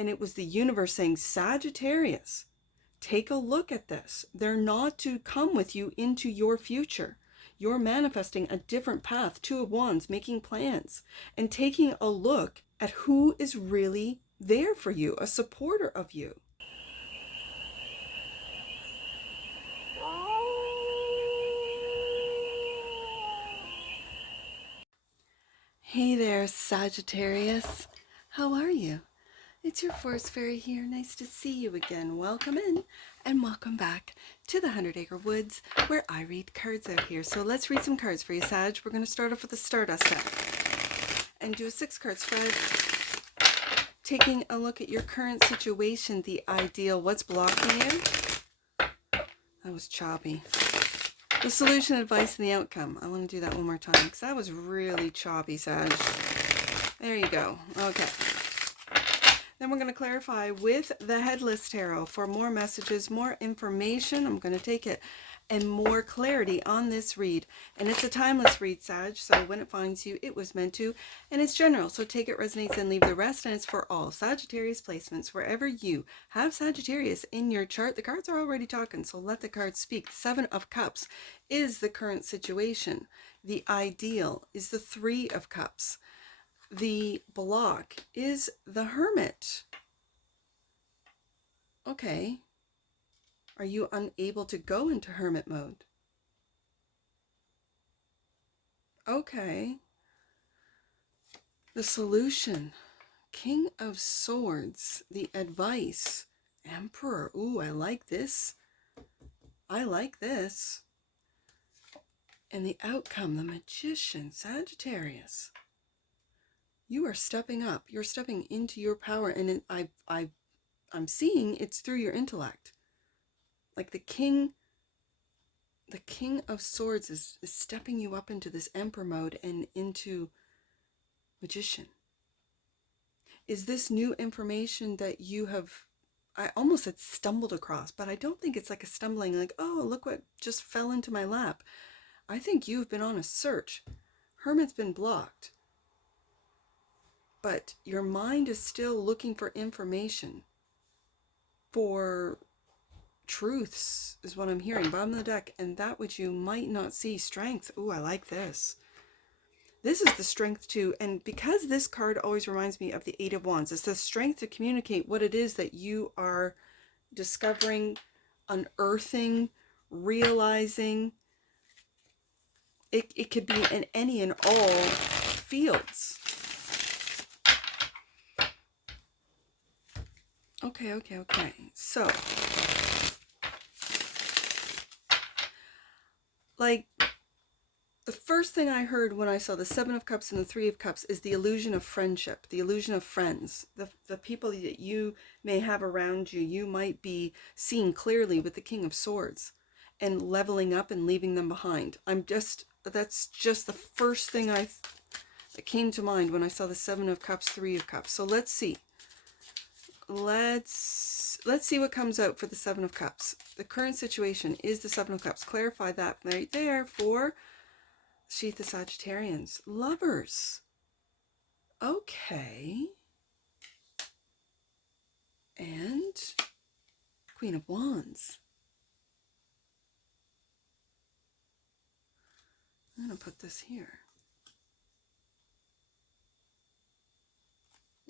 And it was the universe saying, Sagittarius, take a look at this. They're not to come with you into your future. You're manifesting a different path, Two of Wands, making plans and taking a look at who is really there for you, a supporter of you. Hey there, Sagittarius. How are you? It's your Forest Fairy here. Nice to see you again. Welcome in and welcome back to the 100-Acre Woods, where I read cards out here. So let's read some cards for you, Sag. We're going to start off with the Stardust deck and do a 6-card spread, taking a look at your current situation, the ideal, what's blocking you. That was choppy. The solution, advice, and the outcome. I want to do that one more time because that was really choppy, Sag. There you go. Okay. Then we're going to clarify with the Headless Tarot for more messages, more information. I'm going to take it and more clarity on this read. And it's a timeless read, Sag. So when it finds you, it was meant to. And it's general. So take it, resonates, and leave the rest. And it's for all Sagittarius placements. Wherever you have Sagittarius in your chart, the cards are already talking. So let the cards speak. The 7 of Cups is the current situation. The ideal is the 3 of Cups. The block is the Hermit. Okay. Are you unable to go into Hermit mode? Okay. The solution. King of Swords. The advice. Emperor. Ooh, I like this. I like this. And the outcome. The Magician. Sagittarius. You are stepping up. You're stepping into your power. And I'm seeing it's through your intellect. Like the King of Swords is stepping you up into this Emperor mode and into Magician. Is this new information that you have, I almost said stumbled across, but I don't think it's like a stumbling, like, oh, look what just fell into my lap. I think you've been on a search. Hermit's been blocked. But your mind is still looking for information, for truths is what I'm hearing. Bottom of the deck, and that which you might not see. Strength. Ooh, I like this. This is the strength too. And because this card always reminds me of the 8 of Wands, it's the strength to communicate what it is that you are discovering, unearthing, realizing. It could be in any and all fields. Okay. So, like, the first thing I heard when I saw the 7 of Cups and the 3 of Cups is the illusion of friendship, the illusion of friends, the people that you may have around you. You might be seeing clearly with the King of Swords and leveling up and leaving them behind. That's just the first thing that came to mind when I saw the 7 of Cups, 3 of Cups. So let's see. Let's see what comes out for the 7 of Cups. The current situation is the 7 of Cups. Clarify that right there for Sheath of Sagittarians. Lovers. Okay. And Queen of Wands. I'm going to put this here.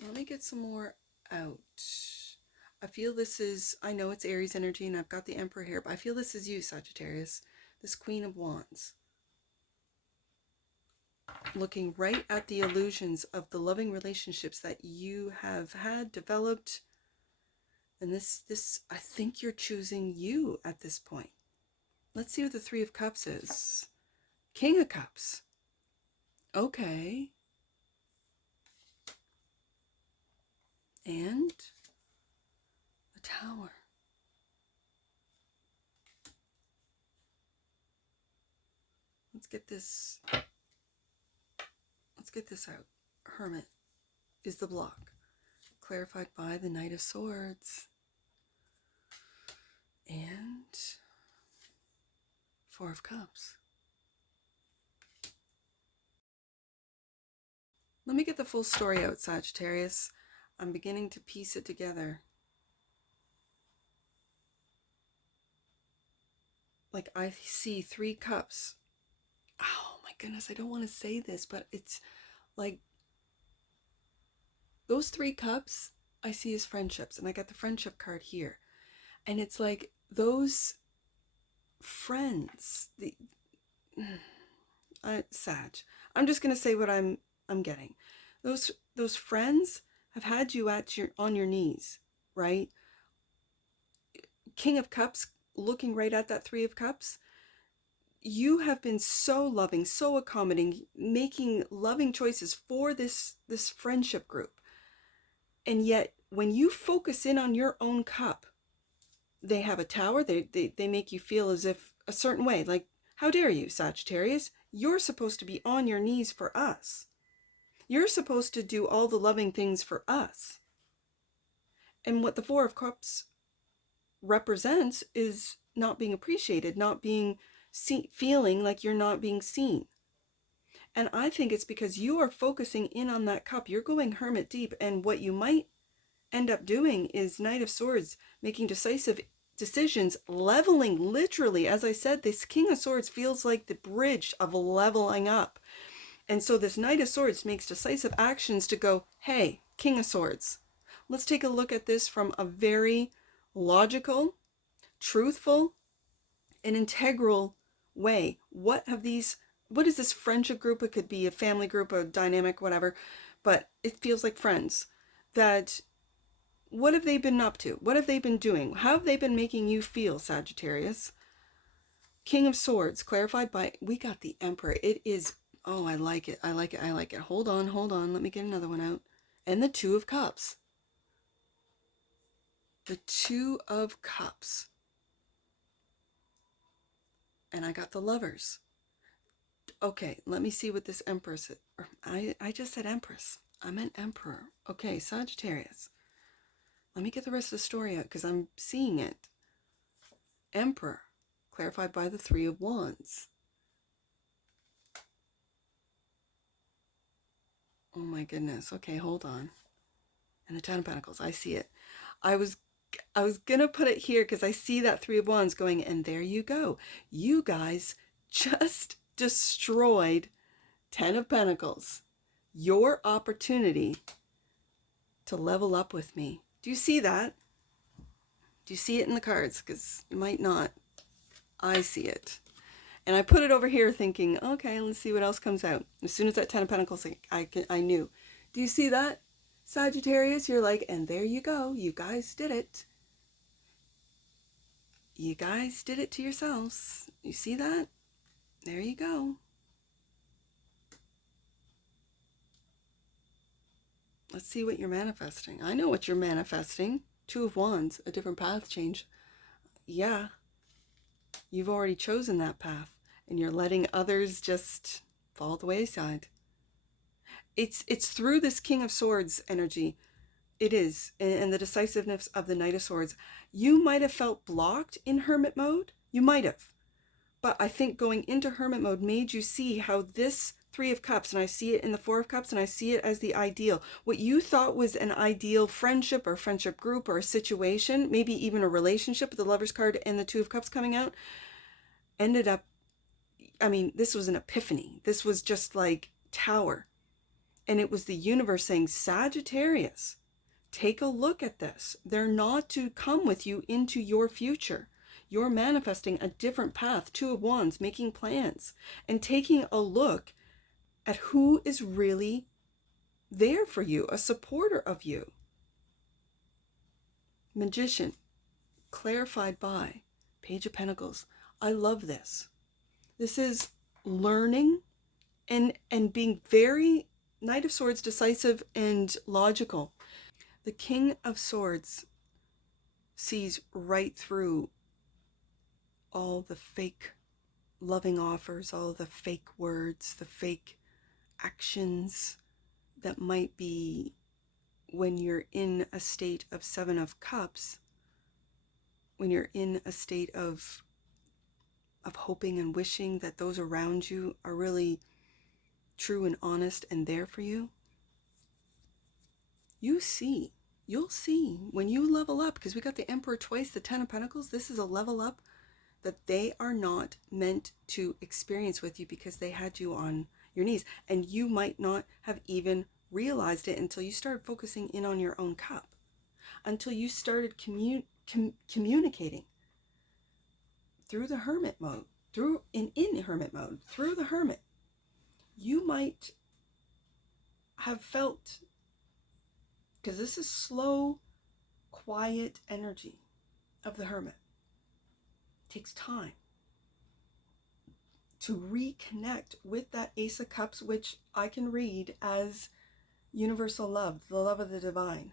Let me get some more out. I feel this is, I know it's Aries energy and I've got the Emperor here, but I feel this is you, Sagittarius. This Queen of Wands. Looking right at the illusions of the loving relationships that you have had, developed. And this, I think you're choosing you at this point. Let's see what the 3 of Cups is. King of Cups. Okay. And the Tower. Let's get this out. Hermit is the block. Clarified by the Knight of Swords. And 4 of Cups. Let me get the full story out, Sagittarius. I'm beginning to piece it together. Like I see 3 cups. Oh my goodness, I don't want to say this, but it's like those 3 cups I see as friendships, and I got the friendship card here. And it's like those friends, the Sag. I'm just gonna say what I'm getting. Those friends have had you on your knees, right? King of Cups, looking right at that 3 of Cups. You have been so loving, so accommodating, making loving choices for this friendship group. And yet, when you focus in on your own cup, they have a tower. They make you feel as if a certain way. Like, how dare you, Sagittarius? You're supposed to be on your knees for us. You're supposed to do all the loving things for us. And what the 4 of Cups represents is not being appreciated, not being feeling like you're not being seen. And I think it's because you are focusing in on that cup. You're going hermit deep, and what you might end up doing is Knight of Swords, making decisive decisions, leveling, literally. As I said, this King of Swords feels like the bridge of leveling up. And so this Knight of Swords makes decisive actions to go, hey, King of Swords, let's take a look at this from a very logical, truthful, and integral way. What is this friendship group? It could be a family group, a dynamic, whatever, but it feels like friends. That what have they been up to? What have they been doing? How have they been making you feel, Sagittarius? King of Swords, clarified by, we got the Emperor. It is, oh, I like it. I like it. I like it. Hold on. Let me get another one out. And the 2 of Cups. The 2 of Cups. And I got the Lovers. Okay, let me see what this Empress is. I just said Empress. I meant Emperor. Okay, Sagittarius. Let me get the rest of the story out because I'm seeing it. Emperor, clarified by the 3 of Wands. Oh my goodness. Okay, hold on. And the 10 of Pentacles. I see it. I was gonna put it here because I see that 3 of Wands going, and there you go. You guys just destroyed 10 of Pentacles. Your opportunity to level up with me. Do you see that? Do you see it in the cards? Because you might not. I see it. And I put it over here thinking, okay, let's see what else comes out. As soon as that 10 of Pentacles, I knew. Do you see that, Sagittarius? You're like, and there you go. You guys did it. You guys did it to yourselves. You see that? There you go. Let's see what you're manifesting. I know what you're manifesting. 2 of Wands, a different path change. Yeah, you've already chosen that path, and you're letting others just fall the wayside. It's through this King of Swords energy. It is, and the decisiveness of the Knight of Swords. You might have felt blocked in hermit mode. You might have. But I think going into hermit mode made you see how this 3 of Cups, and I see it in the 4 of Cups, and I see it as the ideal. What you thought was an ideal friendship or friendship group or a situation, maybe even a relationship with the Lover's card and the 2 of Cups coming out, ended up, I mean, this was an epiphany. This was just like Tower. And it was the universe saying, Sagittarius, take a look at this. They're not to come with you into your future. You're manifesting a different path, 2 of Wands, making plans and taking a look at who is really there for you, a supporter of you. Magician, clarified by Page of Pentacles. I love this. This is learning and being very Knight of Swords, decisive and logical. The King of Swords sees right through all the fake loving offers, all the fake words, the fake actions that might be when you're in a state of 7 of Cups, when you're in a state of hoping and wishing that those around you are really true and honest and there for you. you'll see when you level up, because we got the Emperor twice, the Ten of Pentacles. This is a level up that they are not meant to experience with you, because they had you on your knees, and you might not have even realized it until you started focusing in on your own cup, until you started communicating through the hermit mode, in hermit mode, through the hermit. You might have felt, because this is slow, quiet energy of the hermit. It takes time to reconnect with that Ace of Cups, which I can read as universal love, the love of the divine.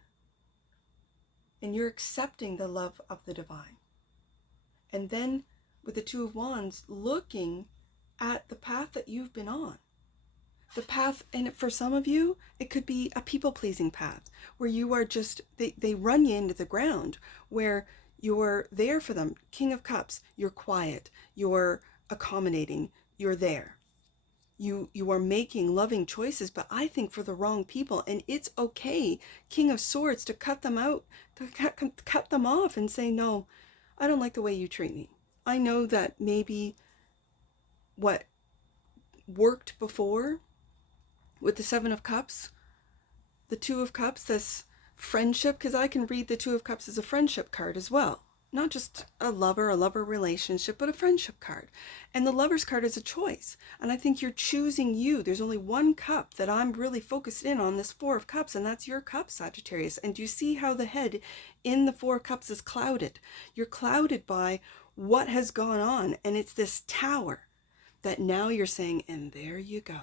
And you're accepting the love of the divine. And then with the Two of Wands, looking at the path that you've been on. The path, and for some of you, it could be a people-pleasing path, where you are just, they run you into the ground, where you're there for them. King of Cups, you're quiet, you're accommodating, you're there. You are making loving choices, but I think for the wrong people, and it's okay, King of Swords, to cut them out, to cut them off and say, no, I don't like the way you treat me. I know that maybe what worked before with the Seven of Cups, the Two of Cups, this friendship, because I can read the Two of Cups as a friendship card as well. Not just a lover relationship, but a friendship card. And the Lover's card is a choice. And I think you're choosing you. There's only one cup that I'm really focused in on, this Four of Cups, and that's your cup, Sagittarius. And do you see how the head in the Four of Cups is clouded? You're clouded by what has gone on, and it's this tower that now you're saying, and there you go.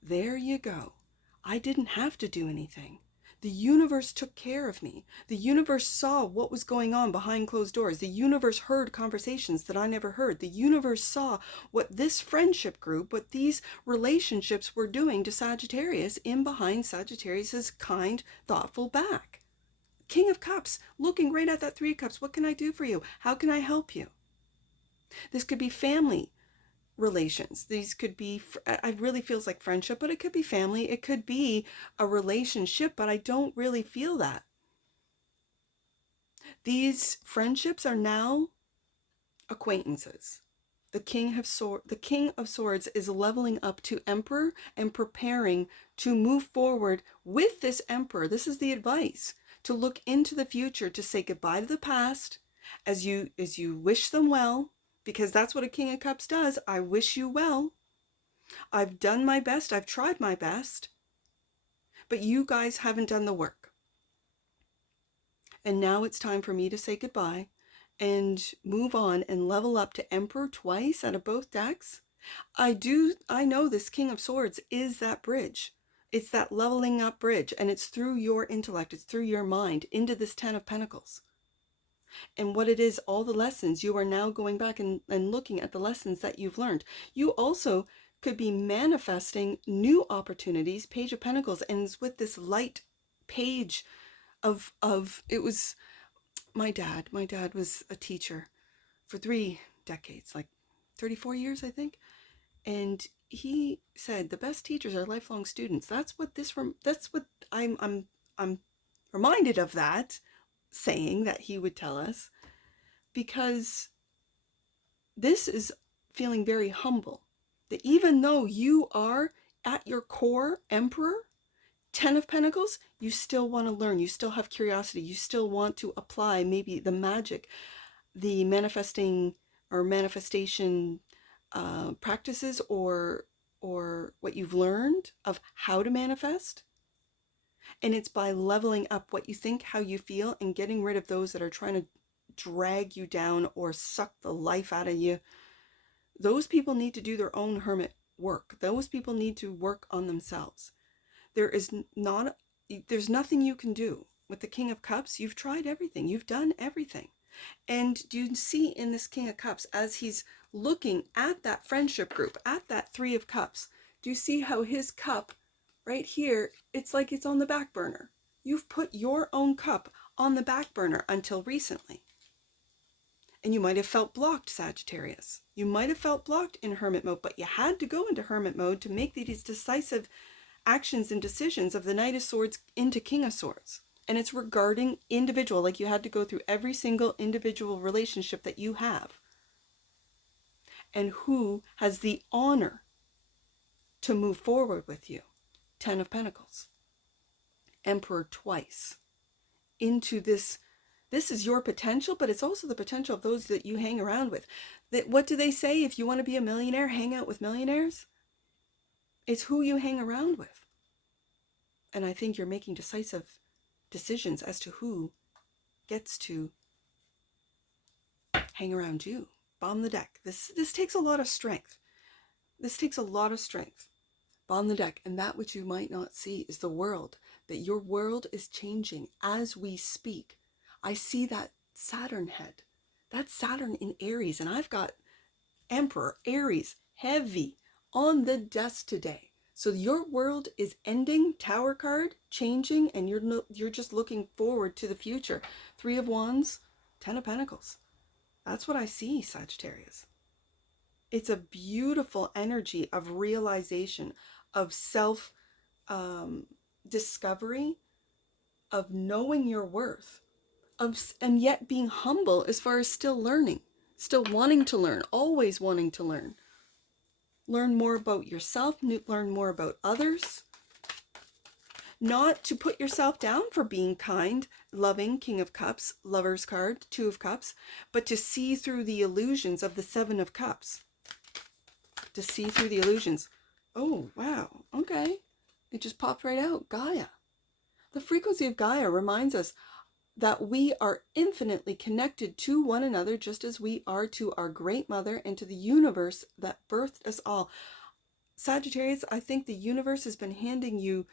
There you go. I didn't have to do anything. The universe took care of me. The universe saw what was going on behind closed doors. The universe heard conversations that I never heard. The universe saw what this friendship group, what these relationships were doing to Sagittarius in behind Sagittarius's kind, thoughtful back. King of Cups, looking right at that Three of Cups. What can I do for you? How can I help you? This could be family relations. These could be, it really feels like friendship, but it could be family. It could be a relationship, but I don't really feel that. These friendships are now acquaintances. The King of Swords is leveling up to Emperor and preparing to move forward with this Emperor. This is the advice, to look into the future, to say goodbye to the past as you wish them well, because that's what a King of Cups does. I wish you well. I've done my best. I've tried my best. But you guys haven't done the work. And now it's time for me to say goodbye and move on and level up to Emperor twice out of both decks. I know this King of Swords is that bridge. It's that leveling up bridge, and it's through your intellect, it's through your mind into this Ten of Pentacles. And what it is, all the lessons, you are now going back and looking at the lessons that you've learned. You also could be manifesting new opportunities, Page of Pentacles, and it's with this light page of it was my dad. My dad was a teacher for 3 decades, like 34 years, I think. And he said the best teachers are lifelong students. That's what I'm reminded of, that saying that he would tell us, because this is feeling very humble, that even though you are at your core Emperor, Ten of Pentacles, you still want to learn, you still have curiosity, you still want to apply maybe the magic, the manifestation practices, or what you've learned of how to manifest. And it's by leveling up what you think, how you feel, and getting rid of those that are trying to drag you down or suck the life out of you. Those people need to do their own hermit work. Those people need to work on themselves. There's nothing you can do. With the King of Cups, you've tried everything. You've done everything. And do you see in this King of Cups, as he's looking at that friendship group, at that Three of Cups, do you see how his cup right here, it's like it's on the back burner? You've put your own cup on the back burner until recently. And you might have felt blocked, Sagittarius. You might have felt blocked in hermit mode, but you had to go into hermit mode to make these decisive actions and decisions of the Knight of Swords into King of Swords. And it's regarding individual, like you had to go through every single individual relationship that you have. And who has the honor to move forward with you. 10 of Pentacles. Emperor twice. Into this is your potential, but it's also the potential of those that you hang around with. What do they say? If you want to be a millionaire, hang out with millionaires. It's who you hang around with. And I think you're making decisive decisions as to who gets to hang around you. Bomb the deck. This takes a lot of strength. This takes a lot of strength. Bomb the deck. And that which you might not see is the world. That your world is changing as we speak. I see that Saturn head. That's Saturn in Aries. And I've got Emperor, Aries, heavy on the desk today. So your world is ending, Tower card, changing, and you're just looking forward to the future. 3 of Wands, 10 of Pentacles. That's what I see, Sagittarius. It's a beautiful energy of realization, of self discovery, of knowing your worth, and yet being humble as far as still learning, still wanting to learn, always wanting to learn. Learn more about yourself, learn more about others. Not to put yourself down for being kind, loving, King of Cups, Lover's card, 2 of Cups, but to see through the illusions of the 7 of Cups. To see through the illusions. Oh, wow. Okay. It just popped right out. Gaia. The frequency of Gaia reminds us that we are infinitely connected to one another, just as we are to our great mother and to the universe that birthed us all. Sagittarius, I think the universe has been handing you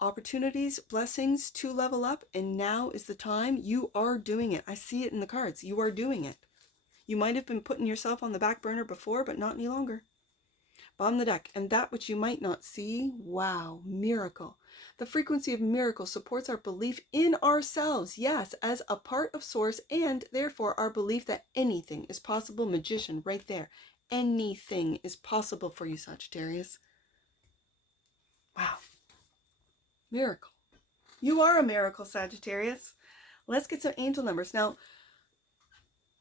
opportunities, blessings to level up, and now is the time. You are doing it. I see it in the cards. You are doing it. You might have been putting yourself on the back burner before, but not any longer. Bomb the deck. And that which you might not see, wow, miracle. The frequency of miracle supports our belief in ourselves, yes, as a part of source, and therefore our belief that anything is possible. Magician right there. Anything is possible for you, Sagittarius. Wow. Miracle. You are a miracle, Sagittarius. Let's get some angel numbers. Now,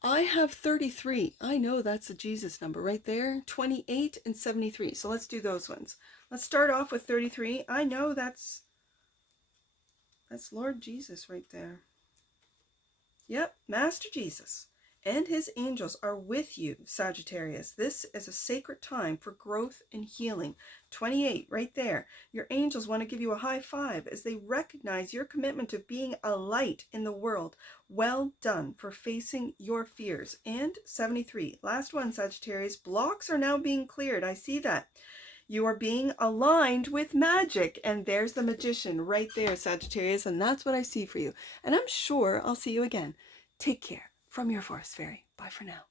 I have 33. I know that's a Jesus number right there. 28 and 73. So let's do those ones. Let's start off with 33. I know that's Lord Jesus right there. Yep, Master Jesus and his angels are with you, Sagittarius. This is a sacred time for growth and healing. 28 right there. Your angels want to give you a high five as they recognize your commitment to being a light in the world. Well done for facing your fears. And 73, last one, Sagittarius. Blocks are now being cleared. I see that. You are being aligned with magic. And there's the magician right there, Sagittarius. And that's what I see for you. And I'm sure I'll see you again. Take care. From your Forest Fairy. Bye for now.